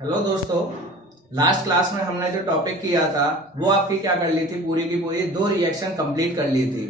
Hello दोस्तों, last class में हमने जो टॉपिक किया था वो आपकी क्या कर ली थी, पूरी की पूरी दो रिएक्शन कंप्लीट कर ली थी।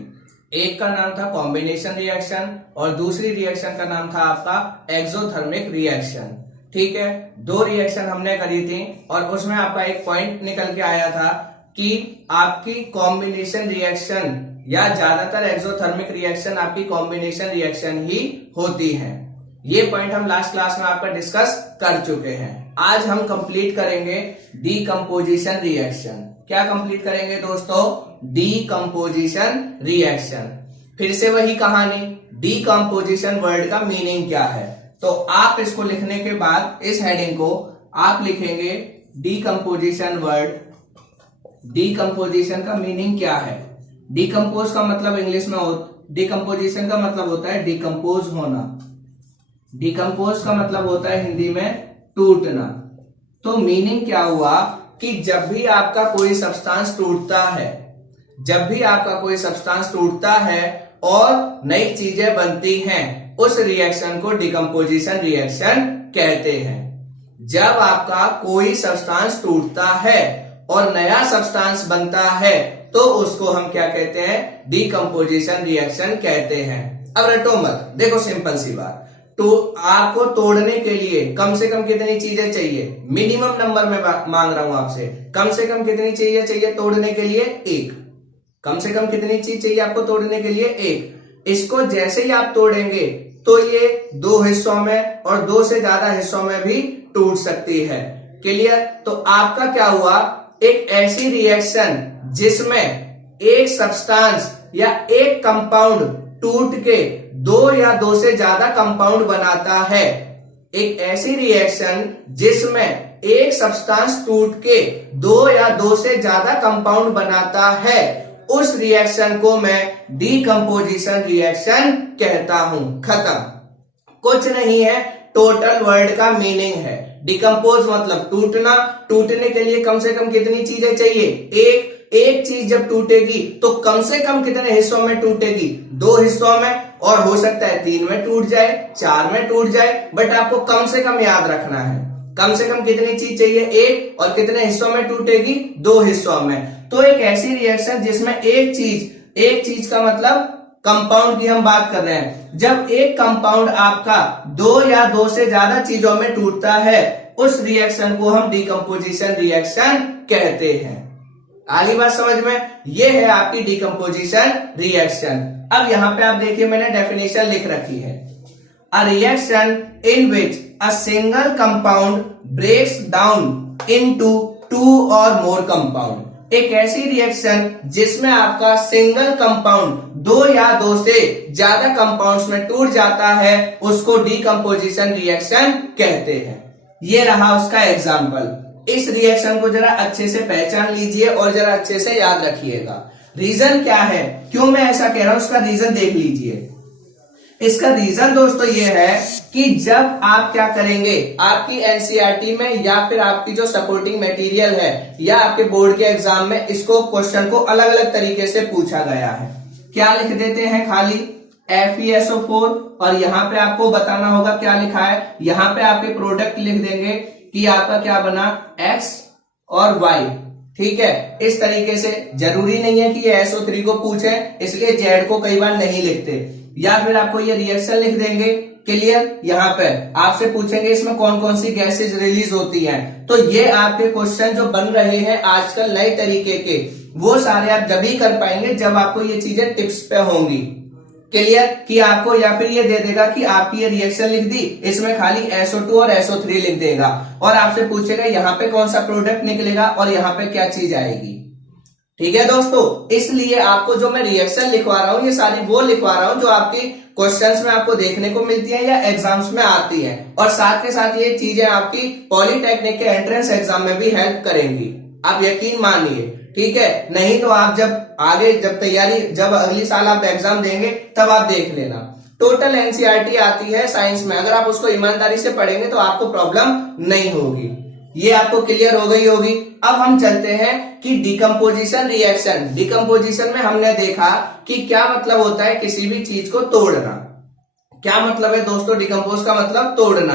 एक का नाम था कॉम्बिनेशन रिएक्शन और दूसरी रिएक्शन का नाम था आपका एक्सोथर्मिक रिएक्शन। ठीक है, दो रिएक्शन हमने करी थी और उसमें आपका एक पॉइंट निकल के आया था कि आपकी कॉम्बिनेशन रिएक्शन या ज्यादातर एक्सोथर्मिक रिएक्शन आपकी कॉम्बिनेशन रिएक्शन ही होती है। ये पॉइंट हम लास्ट क्लास में आपका डिस्कस कर चुके हैं। आज हम कंप्लीट करेंगे डीकंपोजिशन रिएक्शन। क्या कंप्लीट करेंगे दोस्तों? Decomposition reaction. फिर से वही कहानी, डीकंपोजिशन वर्ड का मीनिंग क्या है। तो आप इसको लिखने के बाद इस हेडिंग को आप लिखेंगे डीकंपोजिशन वर्ड। डीकंपोजिशन का मीनिंग क्या है? डीकंपोज का मतलब इंग्लिश में डीकंपोजिशन का मतलब होता है डिकंपोज होना। डिकम्पोज का मतलब होता है हिंदी में टूटना। तो मीनिंग क्या हुआ कि जब भी आपका कोई सब्सटेंस टूटता है, जब भी आपका कोई सब्सटेंस टूटता है और नई चीजें बनती हैं, उस रिएक्शन को डिकम्पोजिशन रिएक्शन कहते हैं। जब आपका कोई सब्सटेंस टूटता है और नया सब्सटेंस बनता है तो उसको हम क्या कहते हैं? डिकम्पोजिशन रिएक्शन कहते हैं। अब रटो मत, देखो सिंपल सी बात। तो आपको तोड़ने के लिए कम से कम कितनी चीजें चाहिए? मिनिमम नंबर में मांग रहा हूं आपसे, कम से कम कितनी चीजें चाहिए तोड़ने के लिए? एक। कम से कम कितनी चीज चाहिए आपको तोड़ने के लिए? एक। इसको जैसे ही आप तोड़ेंगे तो ये दो हिस्सों में और दो से ज्यादा हिस्सों में भी टूट सकती है। क्लियर? तो आपका क्या हुआ? एक ऐसी रिएक्शन जिसमें एक सब्सटेंस या एक कंपाउंड टूट के दो या दो से ज्यादा कंपाउंड बनाता है। एक ऐसी रिएक्शन जिसमें एक सब्सटेंस टूट के दो या दो से ज्यादा कंपाउंड बनाता है, उस रिएक्शन को मैं डीकंपोजिशन रिएक्शन कहता हूं। खत्म। कुछ नहीं है, टोटल वर्ड का मीनिंग है। डिकम्पोज मतलब टूटना। टूटने के लिए कम से कम कितनी चीजें चाहिए? एक चीज जब टूटेगी तो कम से कम कितने हिस्सों में टूटेगी? दो हिस्सों में, और हो सकता है 3 में टूट जाए, 4 में टूट जाए, बट आपको कम से कम याद रखना है कम से कम कितनी चीज चाहिए? एक। और कितने हिस्सों में टूटेगी? 2 हिस्सों में। तो एक ऐसी रिएक्शन जिसमें एक चीज का मतलब कंपाउंड की हम बात कर रहे हैं। जब एक कंपाउंड आपका दो या दो से ज्यादा चीजों में टूटता है, उस रिएक्शन को हम डीकंपोजिशन रिएक्शन कहते हैं। आली बात समझ में? ये है आपकी डीकंपोजिशन रिएक्शन। अब यहां पे आप देखिए, मैंने डेफिनेशन लिख रखी है। A reaction in which a single compound breaks down into 2 और मोर कंपाउंड। एक ऐसी रिएक्शन जिसमें आपका सिंगल कंपाउंड दो या दो से ज्यादा कंपाउंड्स में टूट जाता है, उसको डीकंपोजिशन रिएक्शन कहते हैं। ये रहा उसका एग्जाम्पल। इस रिएक्शन को जरा अच्छे से पहचान लीजिए और जरा अच्छे से याद रखिएगा। रीजन क्या है, क्यों मैं ऐसा कह रहा हूं, उसका रीजन देख लीजिए। इसका रीजन दोस्तों ये है कि जब आप क्या करेंगे, आपकी एनसीईआरटी में या फिर आपकी जो सपोर्टिंग मटेरियल है या आपके बोर्ड के एग्जाम में, इसको क्वेश्चन को अलग अलग तरीके से पूछा गया है। क्या लिख देते हैं? खाली FeSO4, और यहां पे आपको बताना होगा क्या लिखा है। यहां पे आपके प्रोडक्ट लिख देंगे कि आपका क्या बना, X और Y। ठीक है, इस तरीके से। जरूरी नहीं है कि ये SO3 को पूछे, इसलिए Z को कई बार नहीं लिखते। या फिर आपको ये रिएक्शन लिख देंगे। क्लियर? यहाँ पे आपसे पूछेंगे इसमें कौन कौन सी गैसेज रिलीज होती हैं। तो ये आपके क्वेश्चन जो बन रहे हैं आजकल नए तरीके के, वो सारे आप जब ही कर पाएंगे जब आपको ये चीजें टिप्स पे होंगी। क्लियर? कि आपको या फिर ये दे देगा कि आपकी ये रिएक्शन लिख दी, इसमें खाली SO2 और SO3 लिख देगा और आपसे पूछेगा यहाँ पे कौन सा प्रोडक्ट निकलेगा और यहाँ पे क्या चीज आएगी। ठीक है दोस्तों, इसलिए आपको जो मैं रिएक्शन लिखवा रहा हूं, ये सारी वो लिखवा रहा हूं जो आपकी क्वेश्चंस में आपको देखने को मिलती है या एग्जाम्स में आती है, और साथ के साथ ये चीजें आपकी पॉलिटेक्निक के एंट्रेंस एग्जाम में भी हेल्प करेंगी। आप यकीन मानिए। ठीक है? नहीं तो आप जब आगे जब अगली साल आप एग्जाम देंगे तब आप देख लेना। टोटल एनसीईआरटी आती है साइंस में, अगर आप उसको ईमानदारी से पढ़ेंगे तो आपको प्रॉब्लम नहीं होगी। ये आपको क्लियर हो गई होगी। अब हम चलते हैं कि डिकम्पोजिशन रिएक्शन। डिकम्पोजिशन में हमने देखा कि क्या मतलब होता है किसी भी चीज को तोड़ना। क्या मतलब है दोस्तों? डिकम्पोज का मतलब तोड़ना।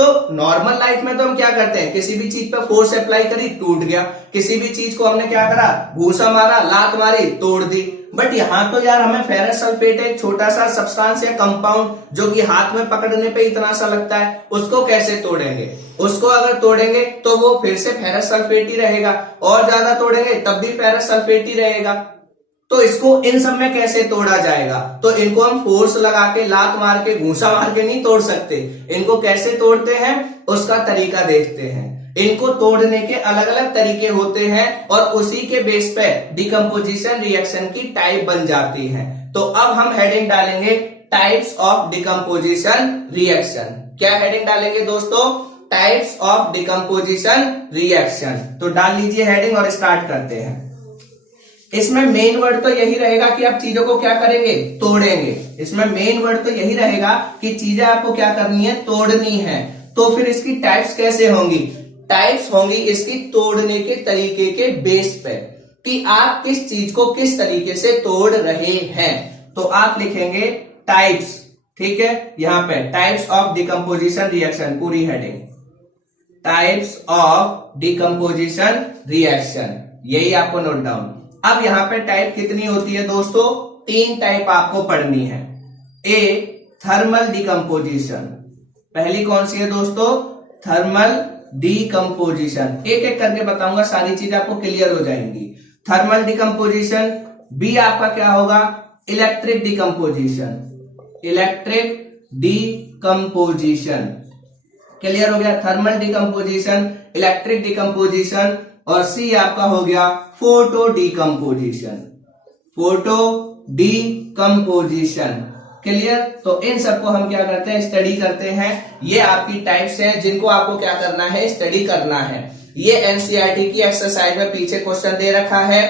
तो नॉर्मल लाइफ में तो हम क्या करते हैं, किसी भी चीज पे फोर्स अप्लाई करी, टूट गया। किसी भी चीज को हमने क्या करा, घूसा मारा, लात मारी, तोड़ दी। बट यहाँ तो यार हमें फेरस सल्फेट एक छोटा सा सब्सटेंस या कंपाउंड जो कि हाथ में पकड़ने पे इतना सा लगता है, उसको कैसे तोड़ेंगे? उसको अगर तोड़ेंगे तो वो फिर से फेरस सल्फेट ही रहेगा, और ज्यादा तोड़ेंगे तब भी फेरस सल्फेट ही रहेगा। तो इसको इन सब में कैसे तोड़ा जाएगा? तो इनको हम फोर्स लगा के, लात मार के, घूसा मार के नहीं तोड़ सकते। इनको कैसे तोड़ते हैं उसका तरीका देखते हैं। इनको तोड़ने के अलग अलग तरीके होते हैं और उसी के बेस पे डिकम्पोजिशन रिएक्शन की टाइप बन जाती है। तो अब हम हेडिंग डालेंगे टाइप्स ऑफ डिकम्पोजिशन रिएक्शन। क्या हेडिंग डालेंगे दोस्तों? Types of decomposition reaction. तो डाल लीजिए हेडिंग और स्टार्ट करते हैं। इसमें मेन वर्ड तो यही रहेगा कि आप चीजों को क्या करेंगे, तोड़ेंगे। इसमें मेन वर्ड तो यही रहेगा कि चीजें आपको क्या करनी है, तोड़नी है। तो फिर इसकी टाइप्स कैसे होंगी? टाइप्स होंगी इसकी तोड़ने के तरीके के बेस पे, कि आप किस चीज को किस तरीके से तोड़ रहे हैं। तो आप लिखेंगे टाइप्स, ठीक है, यहां पे टाइप्स ऑफ डिकम्पोजिशन रिएक्शन, पूरी heading types of decomposition reaction, यही आपको नोट डाउन। अब यहां पे टाइप कितनी होती है दोस्तों? 3 टाइप आपको पढ़नी है। ए, थर्मल डिकम्पोजिशन। पहली कौन सी है दोस्तों? Thermal decomposition. एक एक करके बताऊंगा, सारी चीज आपको क्लियर हो जाएंगी। Thermal decomposition. बी आपका क्या होगा? Electric decomposition. Electric decomposition, clear हो गया? Thermal decomposition, electric decomposition. और सी आपका हो गया photo decomposition. Photo decomposition, clear? तो इन सबको हम क्या करते हैं, स्टडी करते हैं। ये आपकी टाइप्स हैं जिनको आपको क्या करना है, स्टडी करना है। ये एनसीईआरटी की एक्सरसाइज में पीछे क्वेश्चन दे रखा है,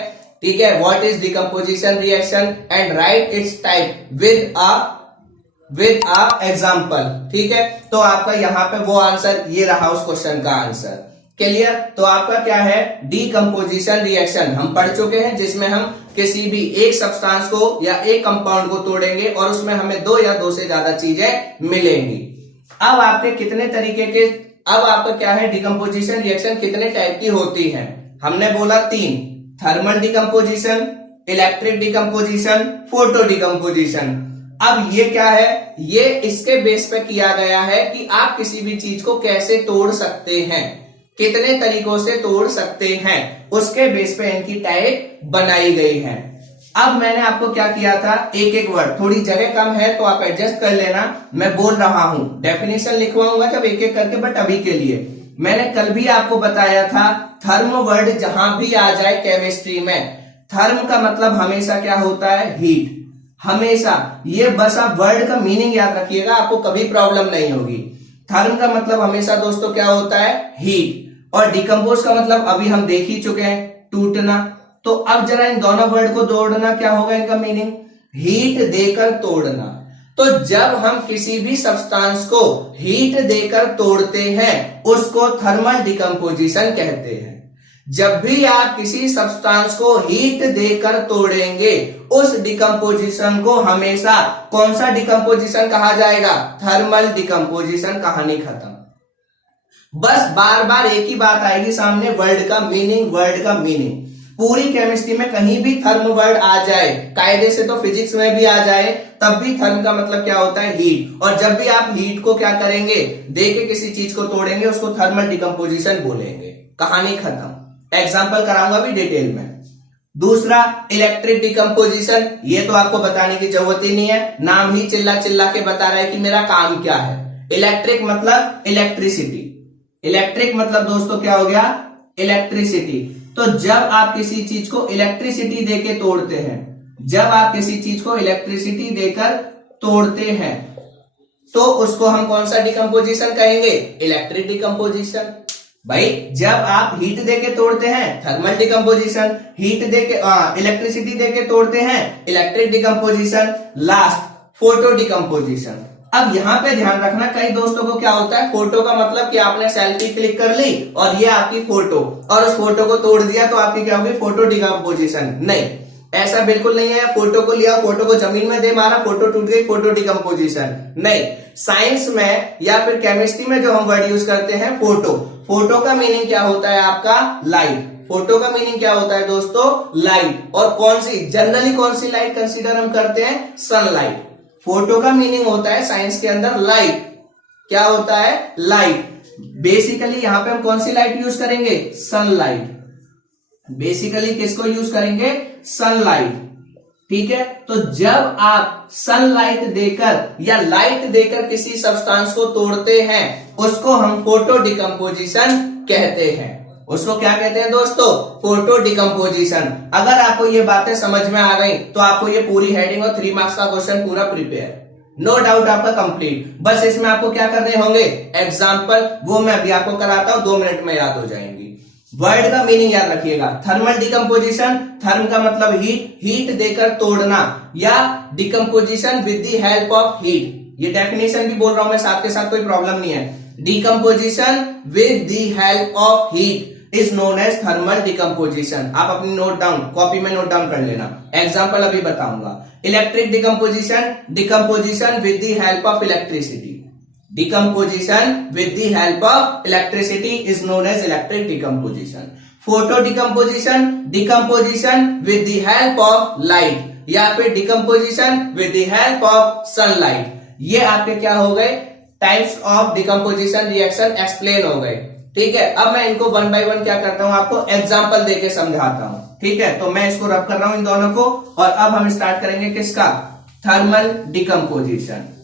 ठीक है। What is decomposition reaction and right it's type with a example, ठीक है। तो आपका यहाँ पे वो आंसर ये रहा उस क्वेश्चन का आंसर, क्लियर? तो आपका क्या है, डिकम्पोजिशन रिएक्शन हम पढ़ चुके हैं, जिसमें हम किसी भी एक सब्सटेंस को या एक कंपाउंड को तोड़ेंगे और उसमें हमें 2 या 2 से ज्यादा चीजें मिलेंगी। अब आपके कितने तरीके के, अब आपका क्या है, डिकम्पोजिशन रिएक्शन कितने टाइप की होती है? हमने बोला 3, thermal decomposition, electric decomposition, photo decomposition. अब ये क्या है, ये इसके बेस पे किया गया है कि आप किसी भी चीज को कैसे तोड़ सकते हैं, कितने तरीकों से तोड़ सकते हैं, उसके बेस पे इनकी टाइप बनाई गई है। अब मैंने आपको क्या किया था, एक एक वर्ड, थोड़ी जगह कम है तो आप एडजस्ट कर लेना, मैं बोल रहा हूं, डेफिनेशन लिखवाऊंगा जब एक एक करके, बट अभी के लिए मैंने कल भी आपको बताया था, थर्म वर्ड जहां भी आ जाए केमिस्ट्री में, थर्म का मतलब हमेशा क्या होता है, हीट, हमेशा। ये बस आप वर्ड का मीनिंग याद रखिएगा, आपको कभी प्रॉब्लम नहीं होगी। थर्म का मतलब हमेशा दोस्तों क्या होता है, हीट। और डिकम्पोज का मतलब अभी हम देख ही चुके हैं, टूटना। तो अब जरा इन दोनों वर्ड को जोड़ना, क्या होगा इनका मीनिंग, हीट देकर तोड़ना। तो जब हम किसी भी सब्सटेंस को हीट देकर तोड़ते हैं उसको थर्मल डिकम्पोजिशन कहते हैं। जब भी आप किसी सब्सटेंस को हीट देकर तोड़ेंगे उस डिकम्पोजिशन को हमेशा कौन सा डिकम्पोजिशन कहा जाएगा, थर्मल डिकम्पोजिशन। कहानी खत्म। बस बार बार एक ही बात आएगी सामने, वर्ड का मीनिंग, वर्ड का मीनिंग। पूरी केमिस्ट्री में कहीं भी थर्म वर्ड आ जाए, कायदे से तो फिजिक्स में भी आ जाए, तब भी थर्म का मतलब क्या होता है, हीट। और जब भी आप हीट को क्या करेंगे, देके किसी चीज को तोड़ेंगे उसको थर्मल डिकम्पोजिशन बोलेंगे। कहानी खत्म। एग्जाम्पल कराऊंगा भी डिटेल में। दूसरा इलेक्ट्रिक डिकम्पोजिशन, ये तो आपको बताने की जरूरत ही नहीं है, नाम ही चिल्ला चिल्ला के बता रहा है कि मेरा काम क्या है। इलेक्ट्रिक मतलब इलेक्ट्रिसिटी, इलेक्ट्रिक मतलब दोस्तों क्या हो गया, इलेक्ट्रिसिटी। तो जब आप किसी चीज को इलेक्ट्रिसिटी देके तोड़ते हैं, जब आप किसी चीज को इलेक्ट्रिसिटी देकर तोड़ते हैं तो उसको हम कौन सा डिकम्पोजिशन कहेंगे, इलेक्ट्रिक डिकम्पोजिशन। भाई जब आप हीट देके तोड़ते हैं थर्मल डिकम्पोजिशन, हीट देके इलेक्ट्रिसिटी देके तोड़ते हैं electric decomposition, last photo decomposition. अब यहाँ पे ध्यान रखना, कई दोस्तों को क्या होता है, फोटो का मतलब कि आपने सेल्फी क्लिक कर ली और ये आपकी फोटो, और उस फोटो को तोड़ दिया तो आपकी क्या होगी, फोटो डिकम्पोजिशन। नहीं, ऐसा बिल्कुल नहीं है फोटो को लिया, फोटो को जमीन में दे मारा, फोटो टूट गई, फोटो डिकम्पोजिशन नहीं। साइंस में या फिर केमिस्ट्री में जो हम वर्ड यूज करते हैं फोटो, फोटो का मीनिंग क्या होता है आपका लाइट। फोटो का मीनिंग क्या होता है दोस्तों लाइट। और कौन सी जनरली कौन सी लाइट कंसीडर हम करते हैं, सनलाइट। फोटो का मीनिंग होता है साइंस के अंदर लाइट। क्या होता है, लाइट। बेसिकली यहां पे हम कौन सी लाइट यूज करेंगे, सनलाइट। बेसिकली किसको यूज करेंगे, सनलाइट। ठीक है, तो जब आप सनलाइट देकर या लाइट देकर किसी सब्सटेंस को तोड़ते हैं उसको हम फोटो डिकम्पोजिशन कहते हैं। उसको क्या कहते हैं दोस्तों, फोटो डिकम्पोजिशन। अगर आपको ये बातें समझ में आ गई तो आपको ये पूरी हेडिंग और 3 मार्क्स का क्वेश्चन पूरा प्रिपेयर, नो डाउट आपका कंप्लीट। बस इसमें आपको क्या करने होंगे, एग्जाम्पल, वो मैं अभी आपको कराता हूं, 2 मिनट में याद हो जाएंगी। वर्ड का मीनिंग याद रखिएगा, थर्मल डिकम्पोजिशन, थर्म का मतलब हीट, हीट देकर तोड़ना, या decomposition with the help of heat. ये डेफिनेशन भी बोल रहा हूं मैं साथ के साथ, कोई प्रॉब्लम नहीं है। Decomposition with the help of heat is known as thermal decomposition. आप अपनी नोट डाउन, कॉपी में नोट डाउन कर लेना। एग्जाम्पल अभी बताऊंगा। Electric decomposition, decomposition with the help of electricity. Decomposition with the help of electricity is known as electric decomposition. Photo decomposition, decomposition with the help of light, या फिर decomposition with the help of sunlight. ये आपके क्या हो गए, types of decomposition reaction explain हो गए। ठीक है, अब मैं इनको 1 by 1 क्या करता हूं, आपको एग्जाम्पल देके समझाता हूं। ठीक है, तो मैं इसको रब कर रहा हूं इन दोनों को, और अब हम स्टार्ट करेंगे किसका, थर्मल डिकम्पोजिशन।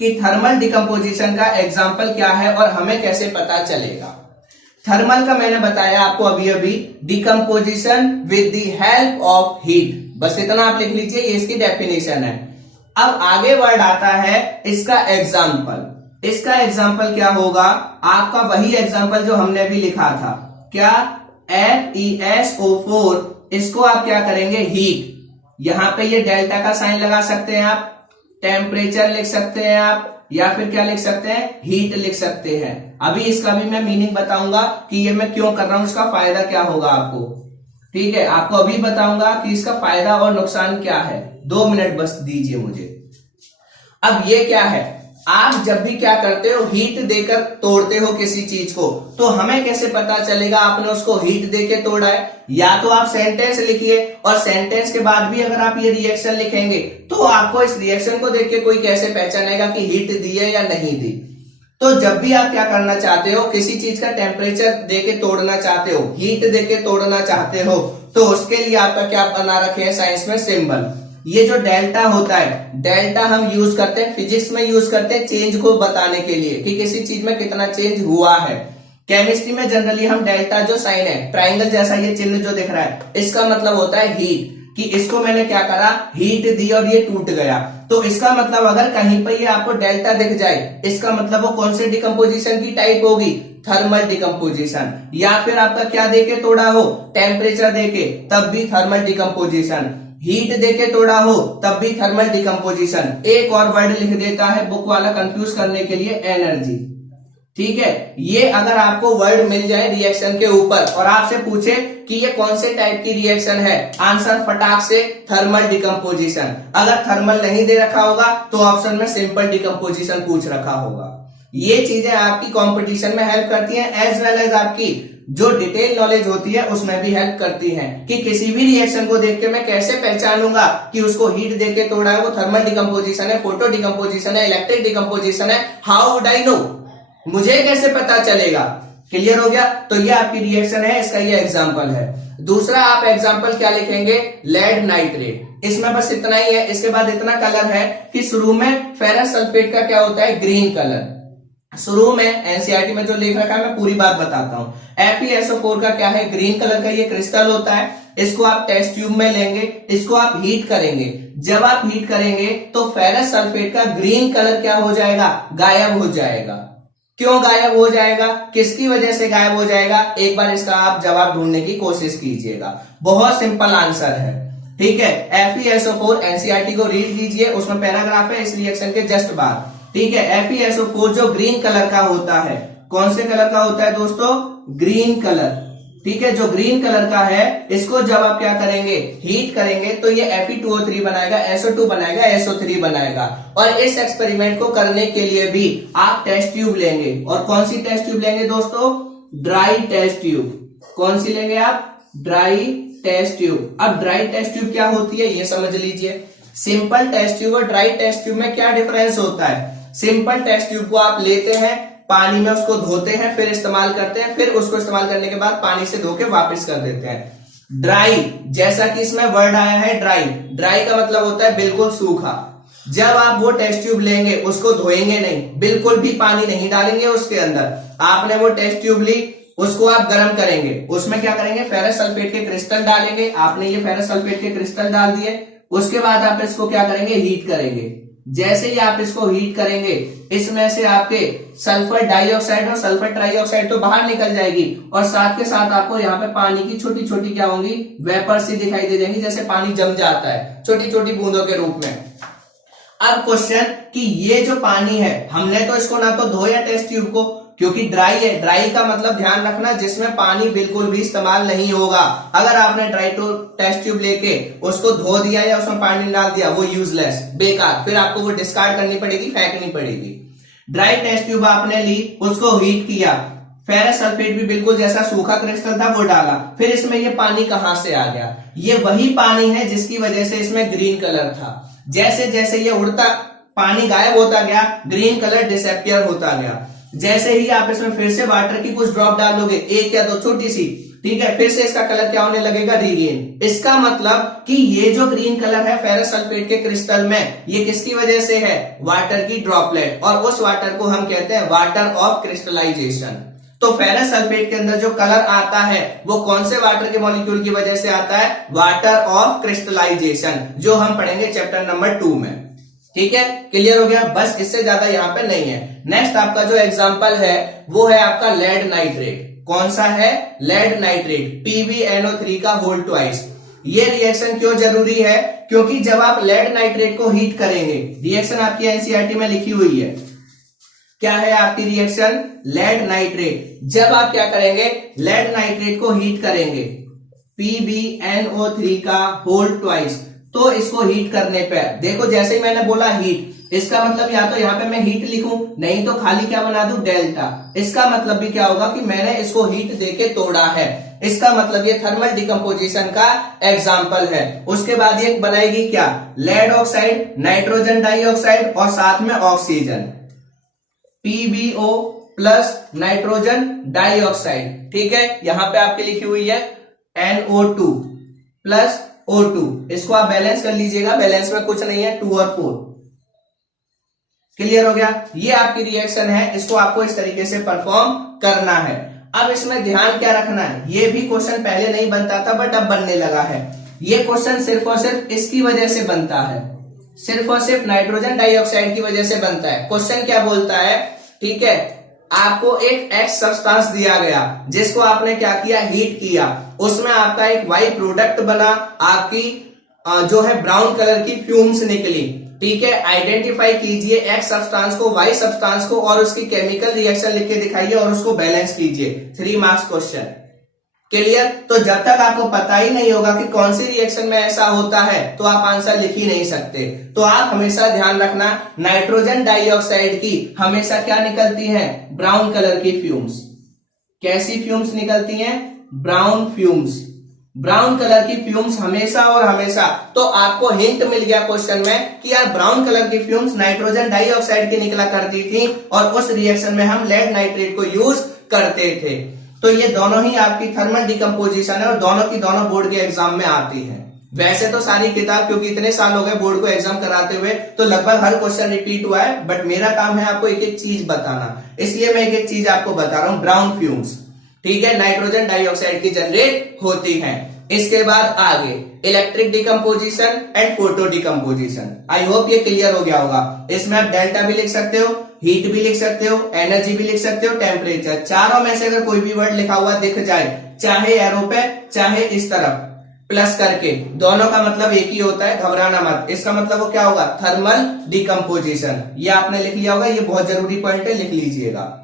कि थर्मल डिकम्पोजिशन का एग्जाम्पल क्या है और हमें कैसे पता चलेगा। थर्मल का मैंने बताया आपको अभी अभी, decomposition with the help of heat. बस इतना आप लिख लीजिए, ये इसकी डेफिनेशन है। अब आगे वर्ड आता है इसका एग्जाम्पल। इसका एग्जाम्पल क्या होगा, आपका वही एग्जाम्पल जो हमने अभी लिखा था, क्या, FeSO4, इसको आप क्या करेंगे, हीट। यहां पे ये डेल्टा का साइन लगा सकते हैं आप, टेम्परेचर लिख सकते हैं आप, या फिर क्या लिख सकते हैं, हीट लिख सकते हैं। अभी इसका भी मैं मीनिंग बताऊंगा कि ये मैं क्यों कर रहा हूं, इसका फायदा क्या होगा आपको। ठीक है, आपको अभी बताऊंगा कि इसका फायदा और नुकसान क्या है। 2 मिनट बस दीजिए मुझे। अब ये क्या है, आप जब भी क्या करते हो, हीट देकर तोड़ते हो किसी चीज को, तो हमें कैसे पता चलेगा आपने उसको हीट देके तोड़ा है। या तो आप सेंटेंस लिखिए, और सेंटेंस के बाद भी अगर आप ये रिएक्शन लिखेंगे तो आपको इस रिएक्शन को देख के कोई कैसे पहचानेगा कि हीट दी है या नहीं दी। तो जब भी आप क्या करना चाहते हो, किसी चीज का टेम्परेचर देके तोड़ना चाहते हो, हीट देके तोड़ना चाहते हो, तो उसके लिए आपका क्या बना रखे हैं साइंस में, सिंबल। ये जो डेल्टा होता है, डेल्टा हम यूज करते हैं, फिजिक्स में यूज करते हैं चेंज को बताने के लिए कि किसी चीज में कितना चेंज हुआ है। केमिस्ट्री में जनरली हम डेल्टा जो साइन है, ट्राइंगल जैसा ये चिन्ह जो दिख रहा है, इसका मतलब होता है हीट, कि इसको मैंने क्या करा, हीट दी और ये टूट गया। तो इसका मतलब अगर कहीं पर ये आपको डेल्टा दिख जाए, इसका मतलब वो कौन से डिकम्पोजिशन की टाइप होगी, थर्मल डिकम्पोजिशन। या फिर आपका क्या देके तोड़ा हो, टेम्परेचर देके, तब भी थर्मल डिकम्पोजिशन। हीट देके तोड़ा हो तब भी थर्मल डिकम्पोजिशन। एक और वर्ड लिख देता है बुक वाला कंफ्यूज करने के लिए, एनर्जी। ठीक है, ये अगर आपको वर्ड मिल जाए रिएक्शन के ऊपर और आपसे पूछे कि ये कौन से टाइप की रिएक्शन है, आंसर फटाक से थर्मल डिकम्पोजिशन। अगर थर्मल नहीं दे रखा होगा तो ऑप्शन में सिंपल डिकम्पोजिशन पूछ रखा होगा। ये चीजें आपकी कंपटीशन में हेल्प करती हैं, एज वेल एज आपकी जो डिटेल नॉलेज होती है उसमें भी हेल्प करती हैं कि किसी भी रिएक्शन को देख के मैं कैसे पहचानूंगा कि उसको हीट देके तोड़ा है, वो थर्मल डिकम्पोजिशन है, फोटो डिकम्पोजिशन है, इलेक्ट्रिक डिकम्पोजिशन है। हाउ वुड आई नो, मुझे कैसे पता चलेगा। क्लियर हो गया। तो ये आपकी रिएक्शन है, इसका ये एग्जांपल है। दूसरा आप एग्जांपल क्या लिखेंगे, लेड नाइट्रेट। इसमें बस इतना ही है। इसके बाद इतना कलर है कि शुरू में फेरस सल्फेट का क्या होता है, ग्रीन कलर। शुरू में एनसीईआरटी में जो लिख रखा है मैं पूरी बात बताता हूं। FeSO4 का क्या है, ग्रीन कलर का ये क्रिस्टल होता है। इसको आप टेस्ट ट्यूब में लेंगे, इसको आप हीट करेंगे। जब आप हीट करेंगे तो फेरस सल्फेट का ग्रीन कलर क्या हो जाएगा, गायब हो जाएगा। क्यों गायब हो जाएगा, किसकी वजह से गायब हो जाएगा, एक बार इसका आप जवाब ढूंढने की कोशिश कीजिएगा। बहुत सिंपल आंसर है। ठीक है, FeSO4 एनसीईआरटी को रीड कीजिए, उसमें पैराग्राफ है इस रिएक्शन के जस्ट बाद। ठीक है, FeSO4 जो ग्रीन कलर का होता है, कौन से कलर का होता है दोस्तों, ग्रीन कलर। ठीक है, जो ग्रीन कलर का है इसको जब आप क्या करेंगे, हीट करेंगे तो ये Fe2O3 बनाएगा, SO2 बनाएगा, SO3 बनाएगा। और इस एक्सपेरिमेंट को करने के लिए भी आप टेस्ट ट्यूब लेंगे। और कौन सी टेस्ट ट्यूब लेंगे दोस्तों, ड्राई टेस्ट ट्यूब। कौन सी लेंगे आप, ड्राई टेस्ट ट्यूब। अब ड्राई टेस्ट ट्यूब क्या होती है ये समझ लीजिए। सिंपल टेस्ट ट्यूब और ड्राई टेस्ट ट्यूब में क्या डिफरेंस होता है। सिंपल टेस्ट ट्यूब को आप लेते हैं, पानी में उसको धोते हैं, फिर इस्तेमाल करते हैं, फिर उसको इस्तेमाल करने के बाद पानी से धो के वापस कर देते हैं। ड्राई, जैसा कि इसमें वर्ड आया है ड्राई, ड्राई का मतलब होता है बिल्कुल सूखा। जब आप वो टेस्ट ट्यूब लेंगे उसको धोएंगे नहीं, बिल्कुल भी पानी नहीं डालेंगे उसके अंदर। आपने वो टेस्ट ट्यूब ली, उसको आप गर्म करेंगे, उसमें क्या करेंगे, फेरस सल्फेट के क्रिस्टल डालेंगे। आपने ये फेरस सल्फेट के क्रिस्टल डाल दिए, उसके बाद आप इसको क्या करेंगे, हीट करेंगे। जैसे ही आप इसको हीट करेंगे, इसमें से आपके सल्फर डाइऑक्साइड और सल्फर ट्राइऑक्साइड तो बाहर निकल जाएगी, और साथ के साथ आपको यहाँ पे पानी की छोटी छोटी क्या होंगी, वेपर सी दिखाई दे जाएंगी, जैसे पानी जम जाता है छोटी छोटी बूंदों के रूप में। अब क्वेश्चन कि ये जो पानी है, हमने तो इसको ना तो धोया टेस्ट ट्यूब को, क्योंकि ड्राई है। ड्राई का मतलब ध्यान रखना जिसमें पानी बिल्कुल भी इस्तेमाल नहीं होगा। अगर आपने ड्राई टेस्ट ट्यूब लेके उसको धो दिया या उसमें पानी डाल दिया, वो यूजलेस, बेकार, फिर आपको वो डिस्कार्ड करनी पड़ेगी, फेंकनी पड़ेगी। ड्राई टेस्ट ट्यूब आपने ली, उसको हीट किया, फेरस सल्फेट भी बिल्कुल जैसा सूखा क्रिस्टल था वो डाला, फिर इसमें ये पानी कहां से आ गया, ये वही पानी है जिसकी वजह से इसमें ग्रीन कलर था। जैसे जैसे ये उड़ता पानी गायब होता गया, ग्रीन कलर डिसअपियर होता गया। जैसे ही आप इसमें फिर से वाटर की कुछ ड्रॉप डालोगे, एक या दो छोटी सी, ठीक है, फिर से इसका कलर क्या होने लगेगा, रीगेन। इसका मतलब कि ये जो ग्रीन कलर है फेरस सल्फेट के क्रिस्टल में, ये किसकी वजह से है, वाटर की ड्रॉपलेट, और उस वाटर को हम कहते हैं वाटर ऑफ क्रिस्टलाइजेशन। तो फेरस सल्फेट के अंदर जो कलर आता है वो कौन से वाटर के मॉलिक्यूल की वजह से आता है, वाटर ऑफ क्रिस्टलाइजेशन, जो हम पढ़ेंगे चैप्टर नंबर 2 में। ठीक है, क्लियर हो गया, बस इससे ज्यादा यहाँ पे नहीं है। नेक्स्ट आपका जो एग्जांपल है वो है आपका लेड नाइट्रेट। कौन सा है, लेड नाइट्रेट, PbNO3 का होल ट्वाइस। ये रिएक्शन क्यों जरूरी है, क्योंकि जब आप लेड नाइट्रेट को हीट करेंगे, रिएक्शन आपकी एनसीईआरटी में लिखी हुई है, क्या है आपकी रिएक्शन, लेड नाइट्रेट। जब आप क्या करेंगे, लेड नाइट्रेट को हीट करेंगे, PbNO3 का होल ट्वाइस, तो इसको हीट करने पे देखो, जैसे ही मैंने बोला हीट, इसका मतलब या तो यहाँ पे मैं हीट लिखूं, नहीं तो खाली क्या बना दूं, डेल्टा। इसका मतलब भी क्या होगा कि मैंने इसको हीट देके तोड़ा है, इसका मतलब ये थर्मल डिकम्पोजिशन का एग्जाम्पल है। उसके बाद ये बनाएगी क्या, लेड ऑक्साइड, नाइट्रोजन डाइऑक्साइड और साथ में oxygen, PbO plus nitrogen dioxide. ठीक है, यहां पे आपकी लिखी हुई है NO2 प्लस O2, इसको आप बैलेंस कर लीजिएगा, बैलेंस में कुछ नहीं है, 2 और 4। क्लियर हो गया, ये आपकी रिएक्शन है, इसको आपको इस तरीके से परफॉर्म करना है। अब इसमें ध्यान क्या रखना है, ये भी क्वेश्चन पहले नहीं बनता था बट अब बनने लगा है। ये क्वेश्चन सिर्फ और सिर्फ इसकी वजह से बनता है, सिर्फ और सिर्फ नाइट्रोजन डाइऑक्साइड की वजह से बनता है। क्वेश्चन क्या बोलता है, ठीक है, आपको एक एक्स सब्सटेंस दिया गया, जिसको आपने क्या किया, हीट किया, उसमें आपका एक वाई प्रोडक्ट बना, आपकी जो है ब्राउन कलर की फ्यूम्स निकली। ठीक है, आइडेंटिफाई कीजिए एक्स सब्सटेंस को, वाई सब्सटेंस को, और उसकी केमिकल रिएक्शन लिख के दिखाइए और उसको बैलेंस कीजिए। 3 मार्क्स क्वेश्चन। क्लियर, तो जब तक आपको पता ही नहीं होगा कि कौन सी रिएक्शन में ऐसा होता है तो आप आंसर लिख ही नहीं सकते। तो आप हमेशा ध्यान रखना, नाइट्रोजन डाइऑक्साइड की हमेशा क्या निकलती है, ब्राउन कलर की फ्यूम्स। कैसी फ्यूम्स निकलती हैं, ब्राउन फ्यूम्स, ब्राउन कलर की फ्यूम्स हमेशा और हमेशा। तो आपको हिंट मिल गया क्वेश्चन में कि यार ब्राउन कलर की फ्यूम्स नाइट्रोजन डाइऑक्साइड की निकला करती थी, और उस रिएक्शन में हम लेड नाइट्रेट को यूज करते थे। तो ये दोनों ही आपकी थर्मल डिकम्पोजिशन है, और दोनों की दोनों बोर्ड के एग्जाम में आती है। वैसे तो सारी किताब, क्योंकि इतने साल हो गए बोर्ड को एग्जाम कराते हुए, तो लगभग हर क्वेश्चन रिपीट हुआ है, बट मेरा काम है आपको एक एक चीज बताना, इसलिए मैं एक एक चीज आपको बता रहा हूं। ब्राउन फ्यूम्स, ठीक है, नाइट्रोजन डाइऑक्साइड की जनरेट होती है। इसके बाद आगे electric decomposition and photo decomposition. I hope ये क्लियर हो गया होगा। इसमें आप डेल्टा भी लिख सकते हो, हीट भी लिख सकते हो, एनर्जी भी लिख सकते हो, टेम्परेचर, चारों में से अगर कोई भी वर्ड लिखा हुआ दिख जाए, चाहे एरो पे चाहे इस तरफ प्लस करके, दोनों का मतलब एक ही होता है, घबराना मत। इसका मतलब वो क्या होगा, थर्मल डिकम्पोजिशन। ये आपने लिख लिया होगा, ये बहुत जरूरी पॉइंट है, लिख लीजिएगा।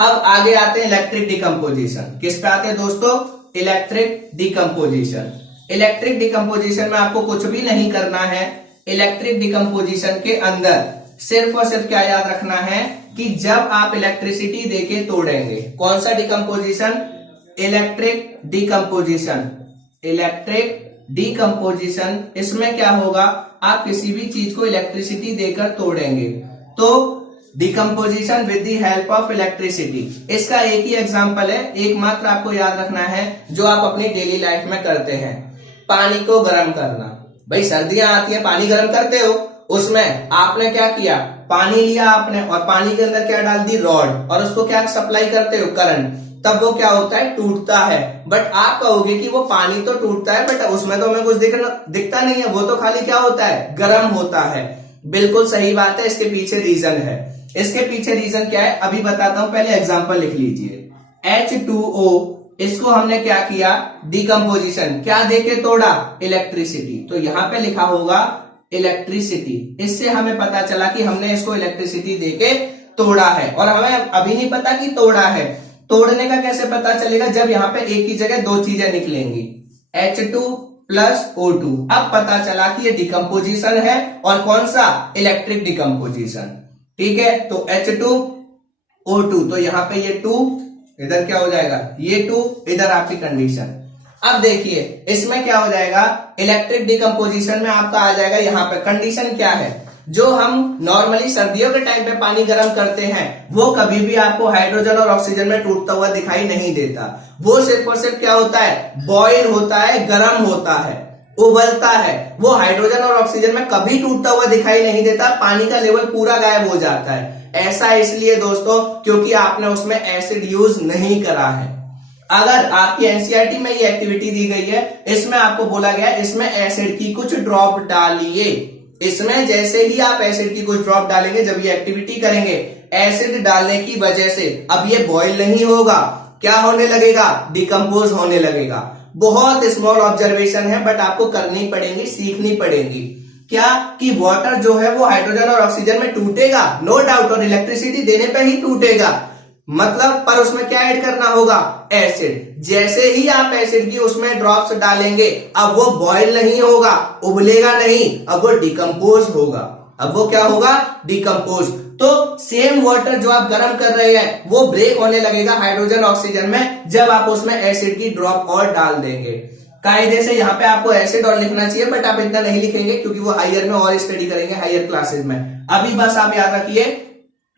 अब आगे आते हैं इलेक्ट्रिक डिकम्पोजिशन। किस पे आते हैं दोस्तों? Electric decomposition. इलेक्ट्रिक डिकम्पोजिशन में आपको कुछ भी नहीं करना है। इलेक्ट्रिक डिकम्पोजिशन के अंदर सिर्फ और सिर्फ क्या याद रखना है कि जब आप इलेक्ट्रिसिटी देके तोड़ेंगे, कौन सा decomposition? Electric decomposition. Electric decomposition, इसमें क्या होगा, आप किसी भी चीज को इलेक्ट्रिसिटी देकर तोड़ेंगे तो decomposition with the help of electricity. इसका एक ही एग्जांपल है, एक मात्र आपको याद रखना है जो आप अपनी डेली लाइफ में करते हैं, पानी को गर्म करना। भाई सर्दियां आती है, पानी गर्म करते हो, उसमें आपने क्या किया, पानी लिया आपने और पानी के अंदर क्या डाल दी, रॉड, और उसको क्या सप्लाई करते हो, करंट। तब वो क्या होता है, टूटता है। बट आप कहोगे कि वो पानी तो टूटता है बट उसमें तो हमें कुछ दिखता नहीं है, वो तो खाली क्या होता है, गर्म होता है। बिल्कुल सही बात है, इसके पीछे रीजन है। इसके पीछे रीजन क्या है अभी बताता हूं, पहले एग्जांपल लिख लीजिए। H2O, इसको हमने क्या किया, डिकम्पोजिशन, क्या देके तोड़ा, इलेक्ट्रिसिटी। तो यहां पे लिखा होगा इलेक्ट्रिसिटी। इससे हमें पता चला कि हमने इसको इलेक्ट्रिसिटी देके तोड़ा है, और हमें अभी नहीं पता कि तोड़ा है। तोड़ने का कैसे पता चलेगा, जब यहाँ पे एक ही जगह दो चीजें निकलेंगी, H2 प्लस O2। अब पता चला कि ये डिकम्पोजिशन है, और कौन सा, इलेक्ट्रिक डिकम्पोजिशन। ठीक है, तो H2O2, तो यहाँ पे ये 2 इधर क्या हो जाएगा, ये 2 इधर आपकी कंडीशन। अब देखिए इसमें क्या हो जाएगा, इलेक्ट्रिक डिकम्पोजिशन में आपका आ जाएगा यहाँ पे कंडीशन क्या है, जो हम नॉर्मली सर्दियों के टाइम पे पानी गर्म करते हैं वो कभी भी आपको हाइड्रोजन और ऑक्सीजन में टूटता हुआ दिखाई नहीं देता। वो सिर्फ और सिर्फ क्या होता है, बॉयल होता है, गर्म होता है, उबलता है। वो हाइड्रोजन और ऑक्सीजन में कभी टूटता हुआ दिखाई नहीं देता, पानी का लेवल पूरा गायब हो जाता है। ऐसा इसलिए दोस्तों क्योंकि आपने उसमें एसिड यूज नहीं करा है। अगर आपकी एनसीईआरटी में ये एक्टिविटी दी गई है, इसमें आपको बोला गया इसमें एसिड की कुछ ड्रॉप डालिए, इसमें जैसे ही आप एसिड की कुछ ड्रॉप डालेंगे, जब ये एक्टिविटी करेंगे, एसिड डालने की वजह से अब ये बॉयल नहीं होगा, क्या होने लगेगा, डिकम्पोज होने लगेगा। बहुत स्मॉल ऑब्जर्वेशन है बट आपको करनी पड़ेगी, सीखनी पड़ेगी। क्या कि वाटर जो है वो हाइड्रोजन और ऑक्सीजन में टूटेगा, नो डाउट, और इलेक्ट्रिसिटी देने पे ही टूटेगा, मतलब पर उसमें क्या ऐड करना होगा, एसिड। जैसे ही आप एसिड की उसमें ड्रॉप्स डालेंगे, अब वो बॉयल नहीं होगा, उबलेगा नहीं, अब वो डिकम्पोज होगा। अब वो क्या होगा, डिकम्पोज। तो सेम वाटर जो आप गर्म कर रहे हैं वो ब्रेक होने लगेगा हाइड्रोजन ऑक्सीजन में, जब आप उसमें एसिड की ड्रॉप और डाल देंगे। कायदे से यहाँ पे आपको एसिड और लिखना चाहिए बट आप इतना नहीं लिखेंगे क्योंकि वो हायर में और स्टडी करेंगे, हायर क्लासेस में। अभी बस आप याद रखिए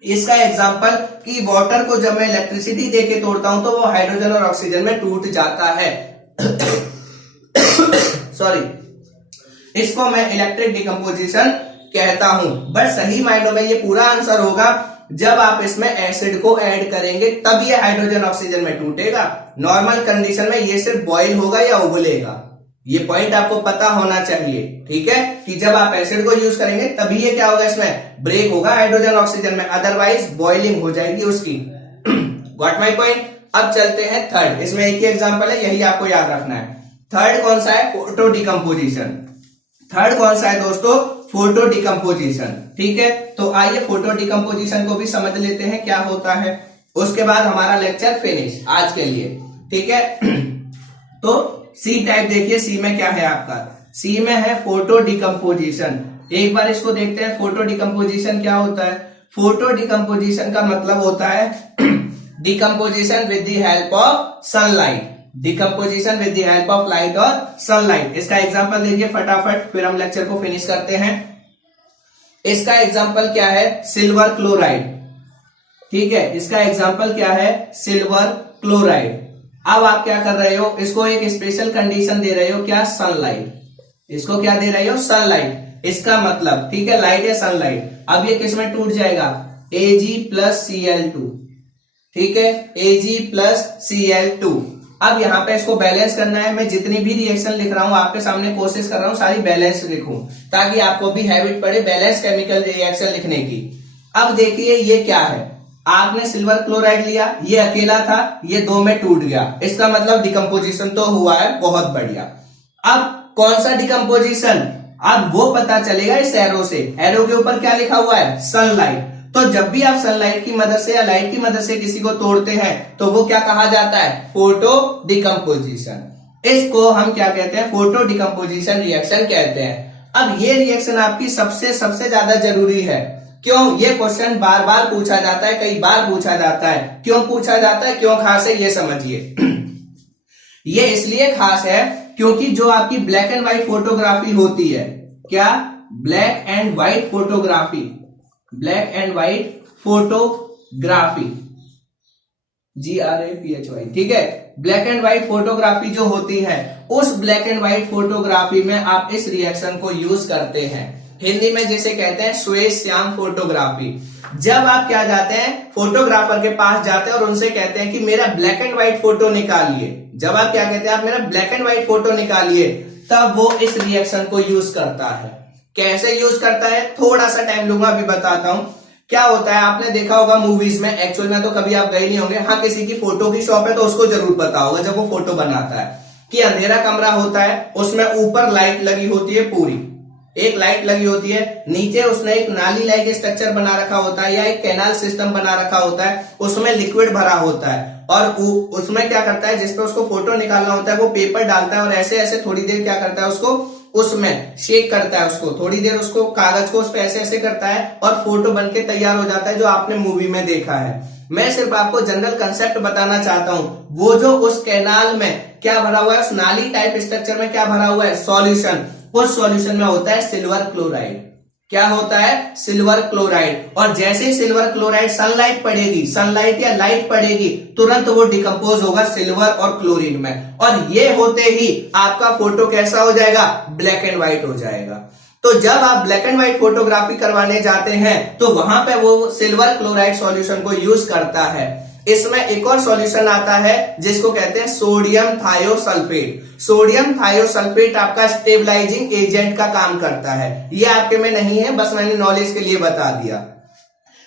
इसका एग्जाम्पल कि वाटर को जब मैं इलेक्ट्रिसिटी देके तोड़ता हूं तो वो हाइड्रोजन और ऑक्सीजन में टूट जाता है। सॉरी, इसको मैं इलेक्ट्रिक डिकम्पोजिशन कहता हूं। बट सही मायनों में ये पूरा आंसर होगा जब आप इसमें एसिड को ऐड करेंगे, तब ये हाइड्रोजन ऑक्सीजन में टूटेगा। नॉर्मल कंडीशन में ये सिर्फ बॉयल होगा या उबलेगा, ये पॉइंट आपको पता होना चाहिए। ठीक है, कि जब आप एसिड को यूज करेंगे तभी ये क्या होगा, इसमें ब्रेक होगा हाइड्रोजन ऑक्सीजन में, अदरवाइज बॉइलिंग हो जाएगी उसकी। Got my point. अब चलते हैं थर्ड, इसमें एक ही एग्जांपल है, यही आपको याद रखना है। थर्ड कौन सा है, फोटो डिकम्पोजिशन। थर्ड कौन सा है दोस्तों, फोटो डिकम्पोजिशन। ठीक है, तो आइए फोटो डिकम्पोजिशन को भी समझ लेते हैं क्या होता है, उसके बाद हमारा लेक्चर फिनिश आज के लिए। ठीक है, तो सी टाइप देखिए, सी में क्या है आपका, सी में है फोटो डिकम्पोजिशन। एक बार इसको देखते हैं, फोटो डिकम्पोजिशन क्या होता है। फोटो डिकम्पोजिशन का मतलब होता है decomposition with the help of sunlight, decomposition with the help of light और सनलाइट। इसका एग्जांपल देखिए फटाफट, फिर हम लेक्चर को फिनिश करते हैं। इसका एग्जांपल क्या है, सिल्वर क्लोराइड। ठीक है, इसका एग्जांपल क्या है, सिल्वर क्लोराइड। अब आप क्या कर रहे हो, इसको एक स्पेशल कंडीशन दे रहे हो, क्या, सनलाइट। इसको क्या दे रहे हो, सनलाइट। इसका मतलब, ठीक है, लाइट या सनलाइट। अब ये किस में टूट जाएगा, Ag+Cl2। ठीक है, Ag+Cl2। अब यहां पे इसको बैलेंस करना है। मैं जितनी भी रिएक्शन लिख रहा हूं आपके सामने कोशिश कर रहा हूं सारी बैलेंस लिखूं, ताकि आपको भी हैबिट पड़े बैलेंस केमिकल रिएक्शन लिखने की। अब देखिए ये क्या है, आपने सिल्वर क्लोराइड लिया, ये अकेला था, ये दो में टूट गया, इसका मतलब डिकम्पोजिशन तो हुआ है, बहुत बढ़िया। अब कौन सा डिकम्पोजिशन, अब वो पता चलेगा इस एरो से। एरो के ऊपर क्या लिखा हुआ है, सनलाइट। तो जब भी आप सनलाइट की मदद से या लाइट की मदद से किसी को तोड़ते हैं तो वो क्या कहा जाता है, फोटो डिकम्पोजिशन। इसको हम क्या कहते हैं, फोटो डिकम्पोजिशन रिएक्शन कहते हैं। अब ये रिएक्शन आपकी सबसे ज्यादा जरूरी है। क्यों? ये क्वेश्चन बार बार पूछा जाता है, कई बार पूछा जाता है। क्यों पूछा जाता है, क्यों खास है, ये समझिए। ये इसलिए खास है क्योंकि जो आपकी ब्लैक एंड व्हाइट फोटोग्राफी होती है, क्या, black and white photography, black and white photography, GRAPHY, ठीक है। ब्लैक एंड व्हाइट फोटोग्राफी जो होती है, उस ब्लैक एंड व्हाइट फोटोग्राफी में आप इस रिएक्शन को यूज करते हैं। हिंदी में जिसे कहते हैं श्वेत श्याम फोटोग्राफी। जब आप क्या जाते हैं, फोटोग्राफर के पास जाते हैं और उनसे कहते हैं कि मेरा ब्लैक एंड व्हाइट फोटो निकालिए, जब आप क्या कहते हैं, आप मेरा ब्लैक एंड व्हाइट फोटो निकालिए, तब वो इस रिएक्शन को यूज करता है। कैसे यूज करता है, थोड़ा सा टाइम लूंगा, अभी बताता हूं। क्या होता है, आपने देखा होगा मूवीज में, एक्चुअल में तो कभी आप गए नहीं होंगे, हाँ किसी की फोटो की शॉप है तो उसको जरूर पता होगा, जब वो फोटो बनाता है कि अंधेरा कमरा होता है, उसमें ऊपर लाइट लगी होती है, पूरी एक लाइट लगी होती है, नीचे उसने एक नाली लाइक स्ट्रक्चर बना रखा होता है या एक कैनाल सिस्टम बना रखा होता है, उसमें लिक्विड भरा होता है, और उसमें क्या करता है, जिसपे उसको फोटो निकालना होता है, वो पेपर डालता है और ऐसे ऐसे थोड़ी देर क्या करता है, उसको उसमें शेक करता है, उसको थोड़ी देर, उसको कागज को उस पे ऐसे ऐसे करता है और फोटो बनके तैयार हो जाता है, जो आपने मूवी में देखा है। मैं सिर्फ आपको जनरल कंसेप्ट बताना चाहता हूं। वो जो उस कैनाल में क्या भरा हुआ है, उस नाली टाइप स्ट्रक्चर में क्या भरा हुआ है, सॉल्यूशन, उस सॉल्यूशन में होता है सिल्वर क्लोराइड। क्या होता है, सिल्वर क्लोराइड। और जैसे ही सिल्वर क्लोराइड सनलाइट पड़ेगी, सनलाइट या लाइट पड़ेगी, तुरंत वो डिकम्पोज होगा सिल्वर और क्लोरीन में, और ये होते ही आपका फोटो कैसा हो जाएगा, ब्लैक एंड व्हाइट हो जाएगा। तो जब आप ब्लैक एंड व्हाइट फोटोग्राफी करवाने जाते हैं तो वहां पे वो सिल्वर क्लोराइड सॉल्यूशन को यूज करता है। इसमें एक और सॉल्यूशन आता है जिसको कहते हैं सोडियम थायोसल्फेट। सोडियम थायोसल्फेट आपका स्टेबलाइजिंग एजेंट का काम करता है। ये आपके में नहीं है, बस मैंने नॉलेज के लिए बता दिया।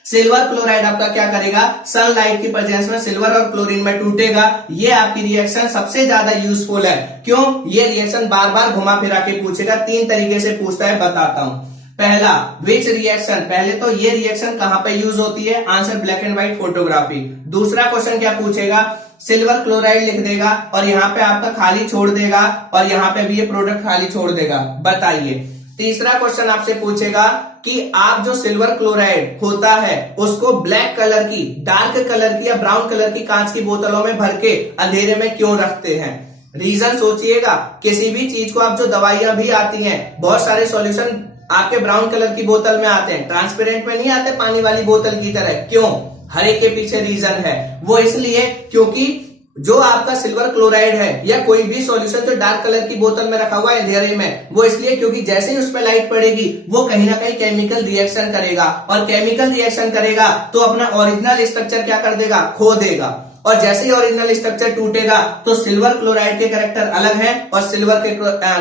सिल्वर क्लोराइड आपका क्या करेगा, सनलाइट की प्रेजेंस में सिल्वर और क्लोरीन में टूटेगा। ये आपकी रिएक्शन सबसे ज्यादा यूजफुल है। क्यों? ये रिएक्शन बार बार घुमा फिरा के पूछेगा, 3 तरीके से पूछता है, बताता हूं। पहला, विच रिएक्शन, पहले तो ये रिएक्शन कहां पे यूज होती है, answer black and white photography. दूसरा क्वेश्चन क्या पूछेगा, सिल्वर क्लोराइड लिख देगा और यहाँ पे आपका खाली छोड़ देगा और यहाँ पे भी ये प्रोडक्ट खाली छोड़ देगा, बताइए। तीसरा क्वेश्चन आपसे पूछेगा कि आप जो सिल्वर क्लोराइड होता है उसको ब्लैक कलर की, डार्क कलर की या ब्राउन कलर की कांच की बोतलों में भर के अंधेरे में क्यों रखते हैं। रीजन सोचिएगा, किसी भी चीज को आप, जो दवाइयां भी आती हैं, बहुत सारे सॉल्यूशन आपके ब्राउन कलर की बोतल में आते हैं, ट्रांसपेरेंट में नहीं आते पानी वाली बोतल की तरह। क्यों? हर एक के पीछे रीजन है। वो इसलिए क्योंकि जो आपका सिल्वर क्लोराइड है या कोई भी सॉल्यूशन जो डार्क कलर की बोतल में रखा हुआ है अंधेरे में, वो इसलिए क्योंकि जैसे ही उस पर लाइट पड़ेगी वो कहीं ना कहीं केमिकल रिएक्शन करेगा, और केमिकल रिएक्शन करेगा तो अपना ओरिजिनल स्ट्रक्चर क्या कर देगा, खो देगा। और जैसे ही ओरिजिनल स्ट्रक्चर टूटेगा तो सिल्वर क्लोराइड के कैरेक्टर अलग है और सिल्वर के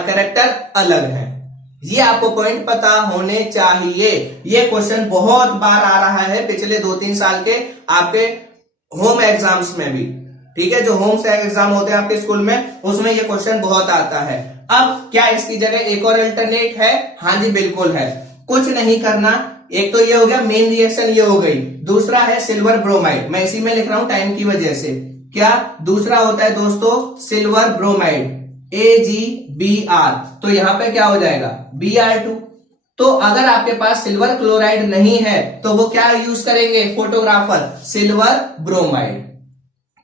कैरेक्टर अलग है। ये आपको पॉइंट पता होने चाहिए। ये क्वेश्चन बहुत बार आ रहा है पिछले 2-3 साल के आपके होम एग्जाम्स में भी, ठीक है। जो होम से एग्जाम होते हैं आपके स्कूल में, उसमें ये क्वेश्चन बहुत आता है। अब क्या इसकी जगह एक और अल्टरनेट है? हाँ जी बिल्कुल है। कुछ नहीं करना, एक तो ये हो गया मेन रिएक्शन, ये हो गई। दूसरा है सिल्वर ब्रोमाइड, मैं इसी में लिख रहा हूं टाइम की वजह से। क्या दूसरा होता है दोस्तों, सिल्वर ब्रोमाइड, AgBr, तो यहां पे क्या हो जाएगा, Br2। तो अगर आपके पास सिल्वर क्लोराइड नहीं है तो वो क्या यूज करेंगे फोटोग्राफर, सिल्वर ब्रोमाइड।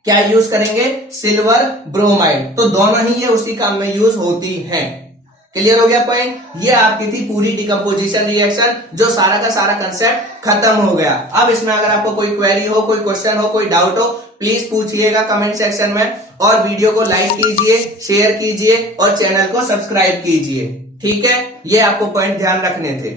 क्या यूज करेंगे, सिल्वर ब्रोमाइड। तो दोनों ही ये उसी काम में यूज होती हैं। क्लियर हो गया पॉइंट। ये आपकी थी पूरी डिकम्पोजिशन रिएक्शन, जो सारा का सारा कंसेप्ट खत्म हो गया। अब इसमें अगर आपको कोई क्वेरी हो, कोई क्वेश्चन हो, कोई डाउट हो, प्लीज पूछिएगा कमेंट सेक्शन में, और वीडियो को लाइक कीजिए, शेयर कीजिए और चैनल को सब्सक्राइब कीजिए, ठीक है। ये आपको पॉइंट ध्यान रखने थे।